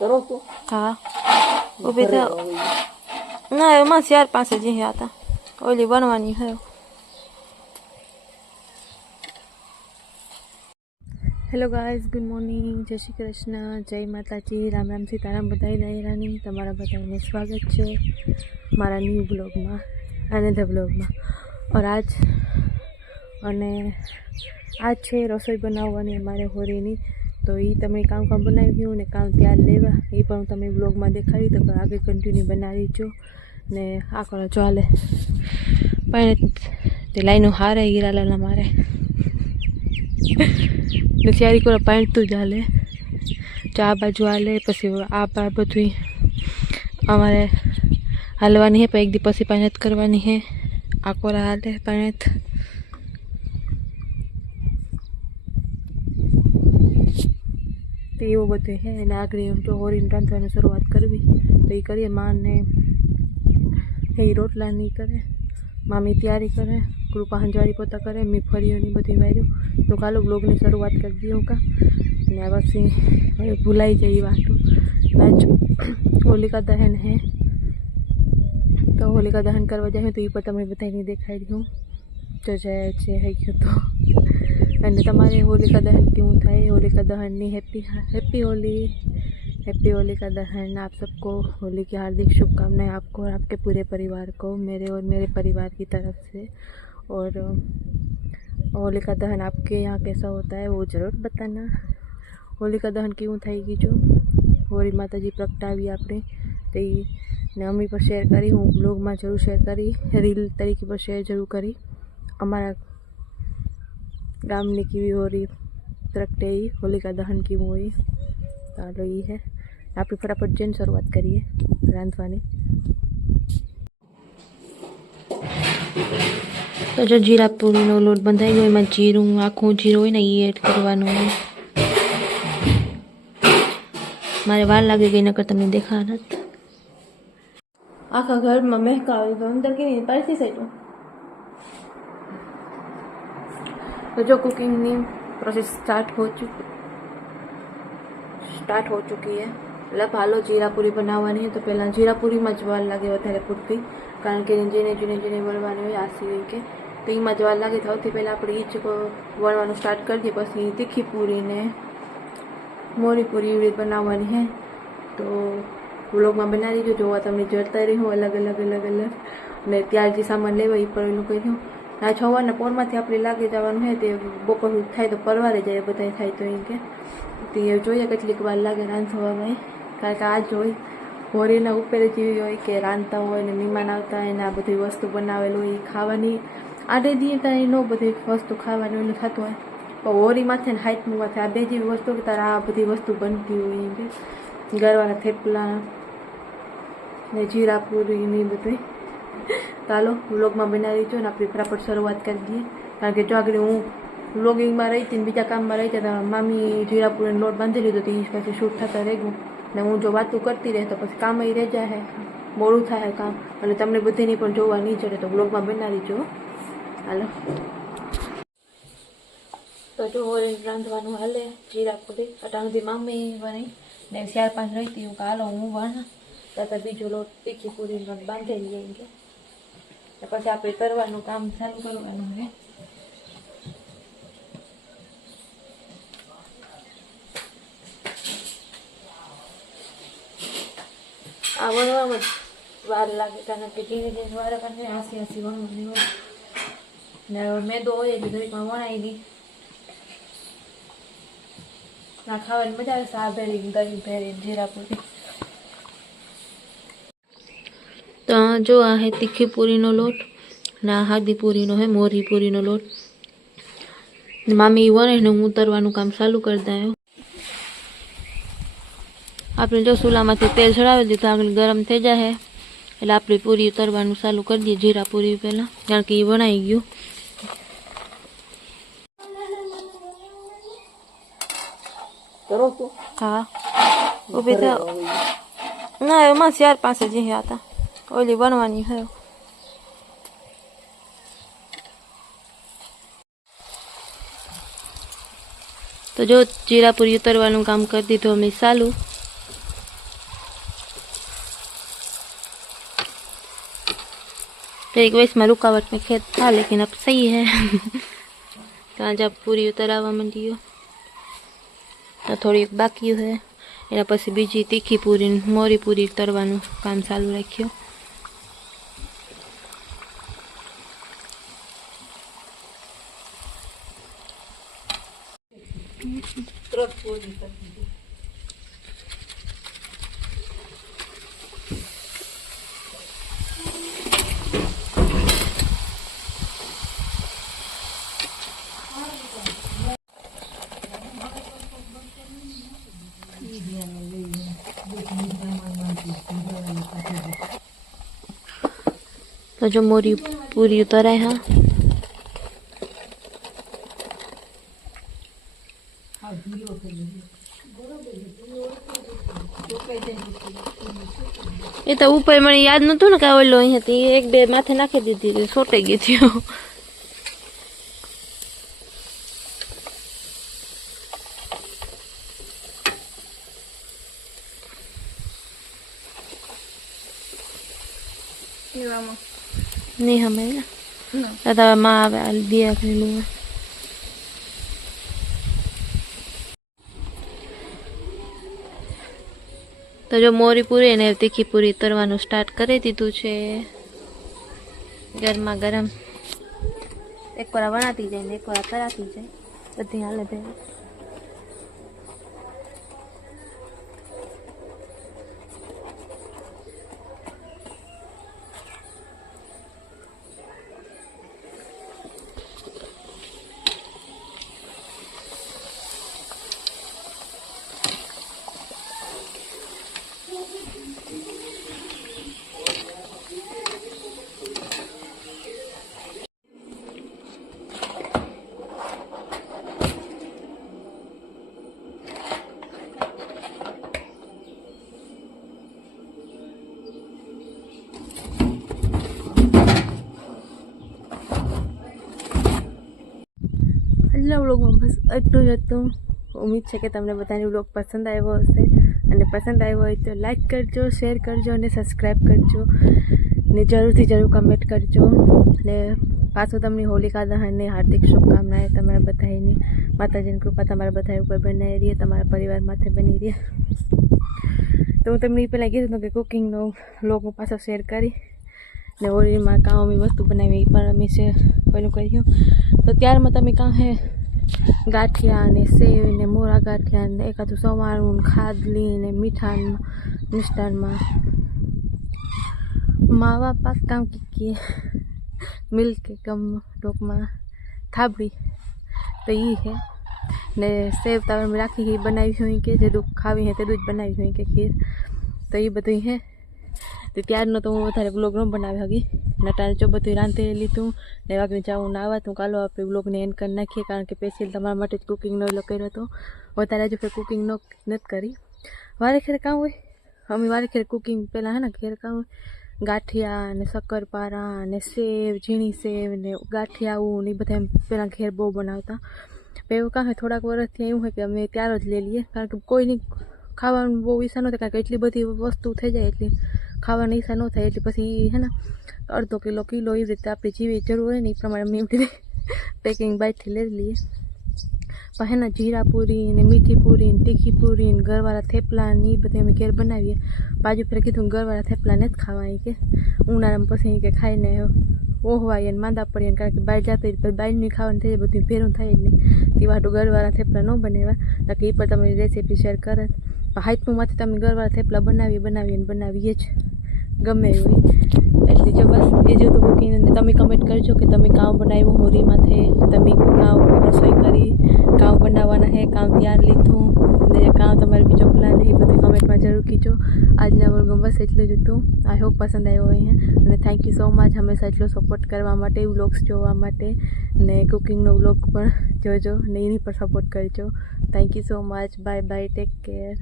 करो तो हाँ वो भी था ना एम 4-5 जी आता ओली बनवानी है। हेलो गाइस, गुड मॉर्निंग, जय श्री कृष्ण, जय माताजी, राम राम सीताराम बधाई दायरानी तमारा बधाईने स्वागत है मारा न्यू ब्लॉग में अनदर ब्लॉग में। और आज है रसोई बनावવાની અમારે હોરીની। तो ये तमे काम बनाव्યું ने काम त्यार लेवा ये पण तमे ब्लॉग में देखाड़ी तो आगे कंटिन्यू बनावी छो ने आ करो चाले पण ते लाइनो हारे हीरालाल मारे ने तैयारी करो पाणी तो जाले चा बाजू आले पछी आ बधुं अमारे हालवानी है। एक दी पछी पाणत करवानी है आकोरा हाले पाणत। तो एवं बधुं है आगरी जो होरीने रांधवानी शुरुआत करवी तो ये करिए। माँ ने हे रोटला नहीं करे, मामी तैयारी करे, कृपा हंजवारी पोता करे, मैं फरियों नहीं बधी वार्यों तो कालो ब्लॉग की शुरुआत कर दी का ने पछी भूलाई जाए वाटू। आज होलिका दहन है तो होलिका दहन करवा जाए तो ये पर तमे बताई देखाड़ी हूँ जो जाए है क्यों तो અને તમારે होलिका दहन क्यों थाय होलिका दहन ની हैप्पी होलिका दहन। आप सबको होली की हार्दिक शुभकामनाएं आपको और आपके पूरे परिवार को मेरे और मेरे परिवार की तरफ से। और होलिका दहन आपके यहाँ कैसा होता है वो ज़रूर बताना। होलिका दहन क्यों थायगी जो होली माताजी प्रगटावी आपने तो ने अमी पर शेर करी हूँ ब्लॉग में जरूर शेर करी रील तरीके पर शेर जरूर करी अमरा गामनी की होरी प्रगटे होलिका दहन की हुई तो ये है। आप फटाफट जन शुरुआत करिए रांधवानी। तो जो जीरा पूरी नो लोट बंधाई गयो एमां जीरुं आखुं जीरो होय ने ई एड करवानुं है। मारे वार लागी गई नकर तमने देखा नत आखा घर में महका अंदर की पारसी साइड। तो जो कुकिंग की प्रोसेस स्टार्ट हो चुकी है। मतलब हालो जीरा पूरी बनावानी है तो पहला जीरा पूरी में ज्वार लगे वधारे पूरती कारण के जेने जेने जेने वळवानी होय आसी के तो ई में ज्वार लगे तो पहला आपणे ई ज वळवानुं स्टार्ट कर दिए। पछी तीखी पूरी ने मोरी पूरी एवी रीते बनावानी है तो व्लॉग में बना दीजो। जोवा तमने जोता रहो अलग अलग अलग अलग ने त्यार जे सामान लेवा ई पण एनुं कर्युं। आ सवारना पोरमांथी आपणे लागी जवानुं है ते बपोर थाय तो परवारे जाए बधाय थाय तो एम के ते जोईए કેટલીક વાર लागे रांधવામાં कारण के आज होय होरीना उपर जेवी होय के रांधता होय ने मेहमान आवता होय ने आ बधी वस्तु बनावेल होय खावानी आडे दिए तारे नो बधी वस्तु खावानी ओલું થતું હોય પણ હોરી માથે ને હાઈટ માથે આ બે જેવી વસ્તુ કે તારે આ બધી વસ્તુ બનતી હોય એમ કે ગરવાના થેપલા ને જીરા પૂરી ને બધું। ચાલો વ્લોગમાં બનાવી છો ને આપણે ફટાફટ શરૂઆત કરી દઈએ કારણ કે જો આગળ હું વ્લોગિંગમાં રહી હતી ને બીજા કામમાં રહી હતી મામી જીરાપુરીનો લોટ બાંધી લીધો તો એ પછી શૂટ થતા રહી ગયું ને હું જો વાતું કરતી રહે તો પછી કામ રહી જાય મોડું થાય કામ અને તમને બધીની પણ જોવા નહીં ચડે તો વ્લોગમાં બનાવી છો। હાલો તો જો રાંધવાનું હાલે જીરાપુરી અટાણુંથી મામી બની ને 4-5 રહી હતી હું હાલો હું વણ ત્યાં બીજો લોટ તીખી પૂરીનો લોટ બાંધી લઈએ એમ કે પછી આપણે તરવાનું કામ ચાલુ કરવાનું છે। આ વણવામાં વાર લાગે કારણ કે ધીરે ધીરે વાર કરીને આસી વણવાની હોય ને મેદો હોય એટલે દરેકમાં વણાઈ નહીં ના ખાવાની મજા આવે સા ભેળીને દહીં ભેળીને જીરા પૂરી। तो जो आ है तीखी पूरी नो लोट ना हादी पूरी नो है मोरी पूरी नो लोट मामी वणे ने हूँ उतरवानुं काम चालू कर दायो। आपणे जो चूलामांथी तेल चढ़ावी दीधुं आगळ गरम थई जाए एटले आपणे पूरी उतरवानुं चालू कर दीए जीरा पूरी पहला कारण के ई वणाई गयुं। करो तो हाँ वो भी था ना एमां 4-5 जी आता ओली बनवानी है। તો જો જીરા પૂરી ઉતરવાનું काम कर દીધું અમે ચાલू। तो एक वैसे में रुकावट में खेत था लेकिन अब सही है। कहाँ जब पूरी उतरावा मंडी हो तो थोड़ी बाकी है एना पछी बीजी तीखी पूरी मोरी पूरी उतरवानुं काम चालू राख्यो। तो जो मोरी पूरी उतराय हाँ ये तो ऊपर मैं याद नतुं ने का ओलो अहीं हती एक बे माथे नाखी दीधी सोटाई गई थी। नहीं हमें दादा माँ आवे दिया कर लूँगा। तो जो मोरी पूरी ने तीखी पूरी तरवानुं स्टार्ट करी दीधुं छे। गरमा गरम एक बार वणाती जाए ने एक बार तराती जाए बधी हाले भेगी। આજના વ્લોગમાં બસ એટલું જ હતું। ઉમ્મીદ છે કે તમને બધાને વ્લોગ પસંદ આવ્યો હશે અને પસંદ આવ્યો હોય તો લાઈક કરજો, શેર કરજો અને સબસ્ક્રાઈબ કરજો ને જરૂર કમેન્ટ કરજો। ને પાછું તમને હોલિકા દહનની હાર્દિક શુભકામનાएं તમારા બધાની। માતાજીની કૃપા તમારા બધા ઉપર બનાવી રહી, તમારા પરિવાર માથે બની રહી। તો હું તમને પહેલાં કીધું હતું કે કુકિંગનો વ્લોગ હું પાછો શેર કરી ને હોળીમાં કાં અમે વસ્તુ બનાવી એ પણ અમે શેર કોઈનું કર્યું। તો ત્યારમાં તમે કાં હે ગાંઠિયા ને સેવ ને મોરા ગાંઠિયા ને એકાદું સવાણું ખાદલી ને મીઠા મિષ્ટાનમાં માવા પાક કામ કીએ મિલ્ક के कम टोकमा थाबड़ी तो ये है ने सेव तवे में राखी ही बनाई हुई के जे दूध खावी है ते दूध बनाई हुई के खीर तो ये બધું है। तो ત્યારનો તો હું વધારે બ્લોગ ન બનાવી હગી નટાણે જો બધું રાંધી લીધું ને વાગને જાઉં નાવા તો કાલો આપણે બ્લોગને એન્ડ કરી નાખીએ કારણ કે સ્પેશિયલ તમારા માટે જ કુકિંગનો વ્લોગ કર્યો હતો। વધારે હજુ ફેર કુકિંગ નથી કરી। વારે ખેર કામ હોય અમે વારે ખેર કુકિંગ પહેલાં હે ને ખેર કામ ગાંઠિયા ને શક્કરપારા ને સેવ ઝીણી સેવ ને ગાંઠિયાવું ને એ બધા પહેલાં ઘેર બહુ બનાવતા। પણ એવું કાં થોડાક વર્ષથી એવું હોય કે અમે ત્યાર જ લઈ લઈએ કારણ કે કોઈની ખાવાનું બહુ ઈચ્છા ન થાય કારણ કે એટલી બધી વસ્તુ થઈ જાય એટલી ખાવાની ઈચ્છા ન થાય એટલે પછી હે ને અડધો કિલો એવી રીતે આપણી જેવી જરૂર હોય ને એ પ્રમાણે અમે એવી પેકિંગ બહારથી લઈ લઈએ। પણ હે ને જીરા પૂરી ને મીઠી પૂરી ને તીખી પૂરી ને ગરવાળા થેપલા ને એ બધે અમે ઘેર બનાવીએ। બાજુ ફેર કીધું ગરવાળા થેપલા નથી ખાવા કે ઉનાળામાં પછી કે ખાઈને ઓહવાઈએ ને માંદા પડીએ કારણ કે બહાર જતા પછી બહારનું ખાવાનું થઈ જાય બધું ભેરું થાય જ નહીં તે વાટું ગરવાળા થેપલા ન બનાવ્યા બાકી એ પણ તમારી રેસીપી શેર કરે। હાઈટમાંથી તમે ગરવાળા થેપલા બનાવીએ જ ગમે એવું એટલે જો બસ એ જો તો કુકિંગ તમે કમેન્ટ કરજો કે તમે કામ બનાવ્યું હોળીમાંથી તમે કામ રસોઈ કરી કામ બનાવવાના હે કામ તૈયાર લીધું ને કામ તમારે બીજો પ્લાન એ બધું કમેન્ટમાં જરૂર કીજો। આજના વ્લોગમાં બસ એટલું જ હતું। આઈ હોપ પસંદ આવ્યો હોય અને થેન્ક યુ સો મચ હંમેશા એટલો સપોર્ટ કરવા માટે વ્લોગ્સ જોવા માટે ને કુકિંગનો વ્લોગ પણ જોજો ને એની પર સપોર્ટ કરજો। Thank you so much bye bye take care.